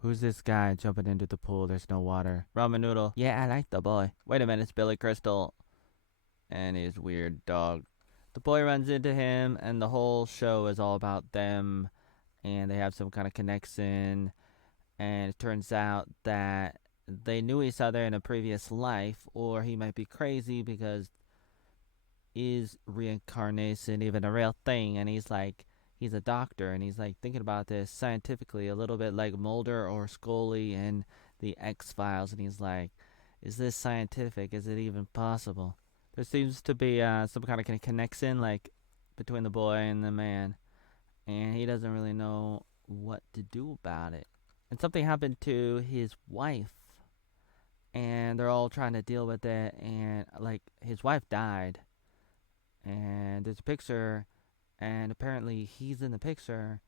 Who's this guy jumping into the pool? There's no water. Ramen noodle. Yeah, I like the boy. Wait a minute, it's Billy Crystal and his weird dog. The boy runs into him, and the whole show is all about them, and they have some kind of connection. And it turns out that they knew each other in a previous life, or he might be crazy because is reincarnation even a real thing? And he's a doctor, and he's like thinking about this scientifically, a little bit like Mulder or Scully in the X Files, and he's like, is this scientific? Is it even possible? There seems to be some kind of connection, like between the boy and the man, and he doesn't really know what to do about it. And something happened to his wife, and they're all trying to deal with it. And like his wife died, and there's a picture, and apparently he's in the picture,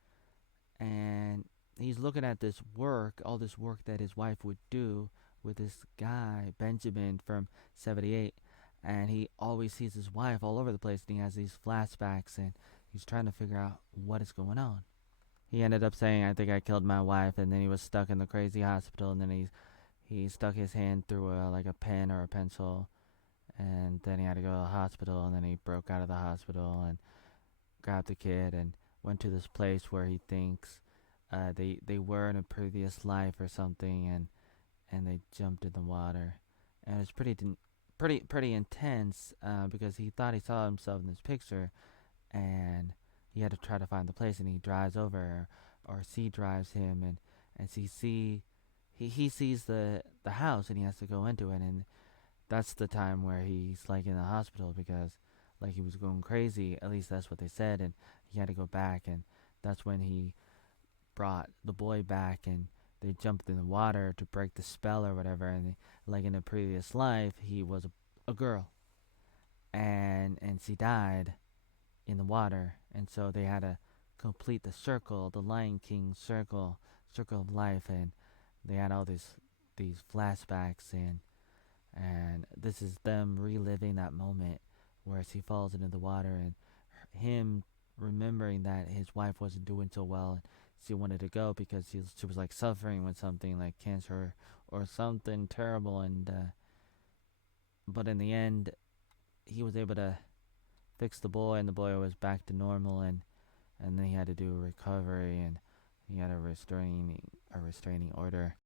and he's looking at this work, all this work that his wife would do with this guy Benjamin from 78, and he always sees his wife all over the place, and he has these flashbacks, and he's trying to figure out what is going on. He ended up saying, I think I killed my wife, and then he was stuck in the crazy hospital, and then he stuck his hand through like a pen or a pencil, and then he had to go to the hospital, and then he broke out of the hospital and grabbed the kid and went to this place where he thinks they were in a previous life or something, and they jumped in the water, and it was pretty intense because he thought he saw himself in this picture, and he had to try to find the place, and he drives over, or C drives him, and he sees the house, and he has to go into it, and that's the time where he's like in the hospital because like he was going crazy. At least that's what they said, and he had to go back, and that's when he brought the boy back, and they jumped in the water to break the spell or whatever. And like in a previous life, he was a girl, and she died in the water, and so they had to complete the circle, the Lion King circle of life, and they had all these flashbacks, and this is them reliving that moment where he falls into the water, and him remembering that his wife wasn't doing so well, and she wanted to go because she was like suffering with something like cancer or something terrible, and but in the end he was able to fix the boy, and the boy was back to normal, and then he had to do a recovery, and he had a restraining order.